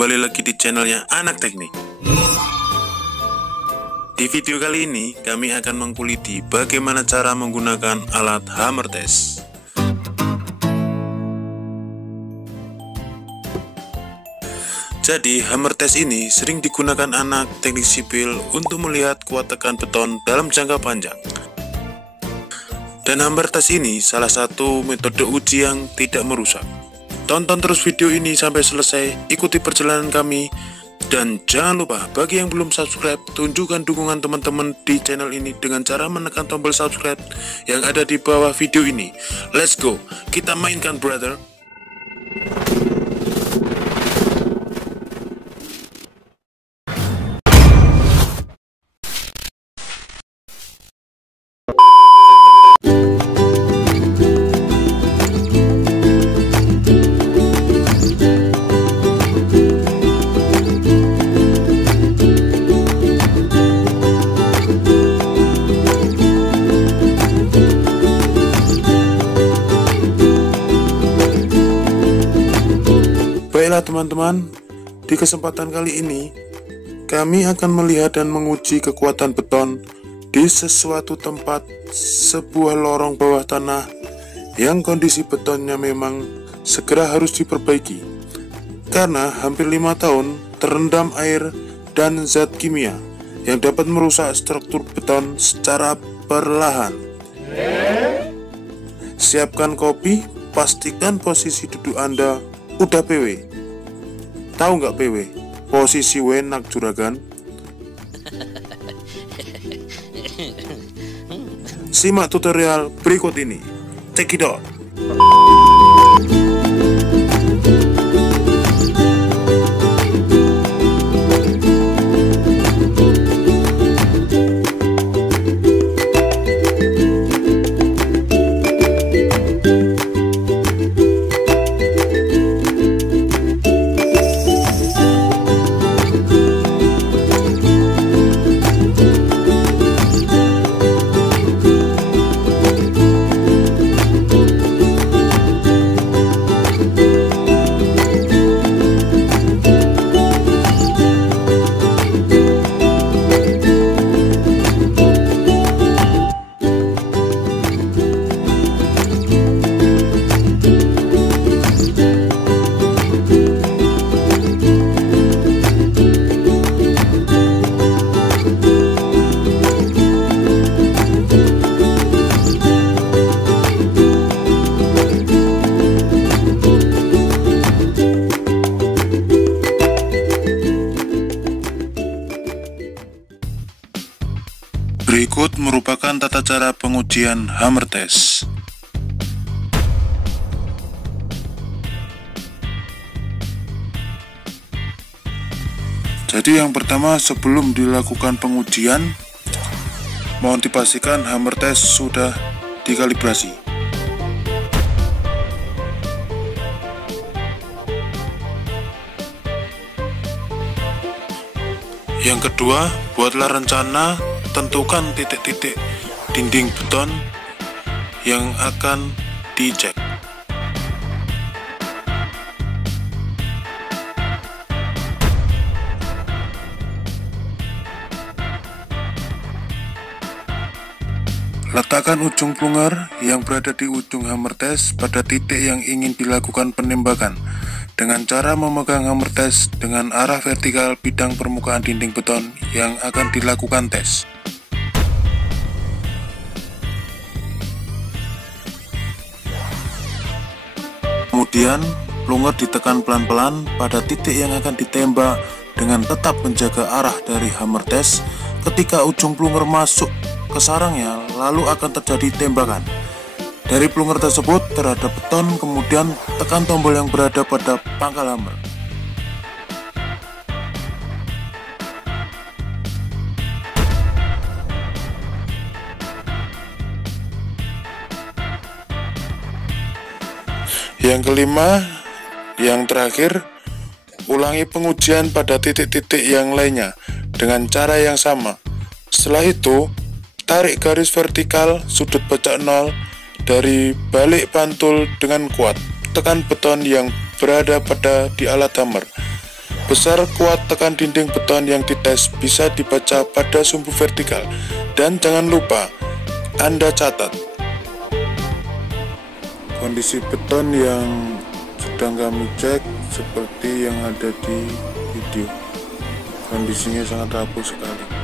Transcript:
kembali lagi di channelnya Anak Teknik. Di video kali ini kami akan mengkuliti bagaimana cara menggunakan alat hammer test. Jadi hammer test ini sering digunakan anak teknik sipil untuk melihat kuat tekan beton dalam jangka panjang. Dan hammer test ini salah satu metode uji yang tidak merusak. Tonton terus video ini sampai selesai, ikuti perjalanan kami, dan jangan lupa bagi yang belum subscribe, tunjukkan dukungan teman-teman di channel ini dengan cara menekan tombol subscribe yang ada di bawah video ini. Let's go, kita mainkan brother. Baiklah teman-teman, di kesempatan kali ini kami akan melihat dan menguji kekuatan beton di sesuatu tempat, sebuah lorong bawah tanah yang kondisi betonnya memang segera harus diperbaiki karena hampir 5 tahun terendam air dan zat kimia yang dapat merusak struktur beton secara perlahan. Siapkan kopi, pastikan posisi duduk Anda udah PW. Tahu nggak PW? Posisi wenak juragan. Simak tutorial berikut ini. Check it out. Berikut merupakan tata cara pengujian hammer test. Jadi yang pertama, sebelum dilakukan pengujian, mohon dipastikan hammer test sudah dikalibrasi. Yang kedua, buatlah rencana, tentukan titik-titik dinding beton yang akan dicek. Letakkan ujung plunger yang berada di ujung hammer test pada titik yang ingin dilakukan penembakan dengan cara memegang hammer test dengan arah vertikal bidang permukaan dinding beton yang akan dilakukan tes. Kemudian, plunger ditekan pelan-pelan pada titik yang akan ditembak dengan tetap menjaga arah dari hammer test. Ketika ujung plunger masuk ke sarangnya, lalu akan terjadi tembakan dari plunger tersebut terhadap beton, kemudian tekan tombol yang berada pada pangkal hammer. Yang kelima, yang terakhir, ulangi pengujian pada titik-titik yang lainnya dengan cara yang sama. Setelah itu, tarik garis vertikal sudut pecah 0 dari balik pantul dengan kuat. Tekan beton yang berada pada di alat hammer. Besar kuat tekan dinding beton yang dites bisa dibaca pada sumbu vertikal. Dan jangan lupa Anda catat kondisi beton yang sedang kami cek seperti yang ada di video. Kondisinya sangat rapuh sekali.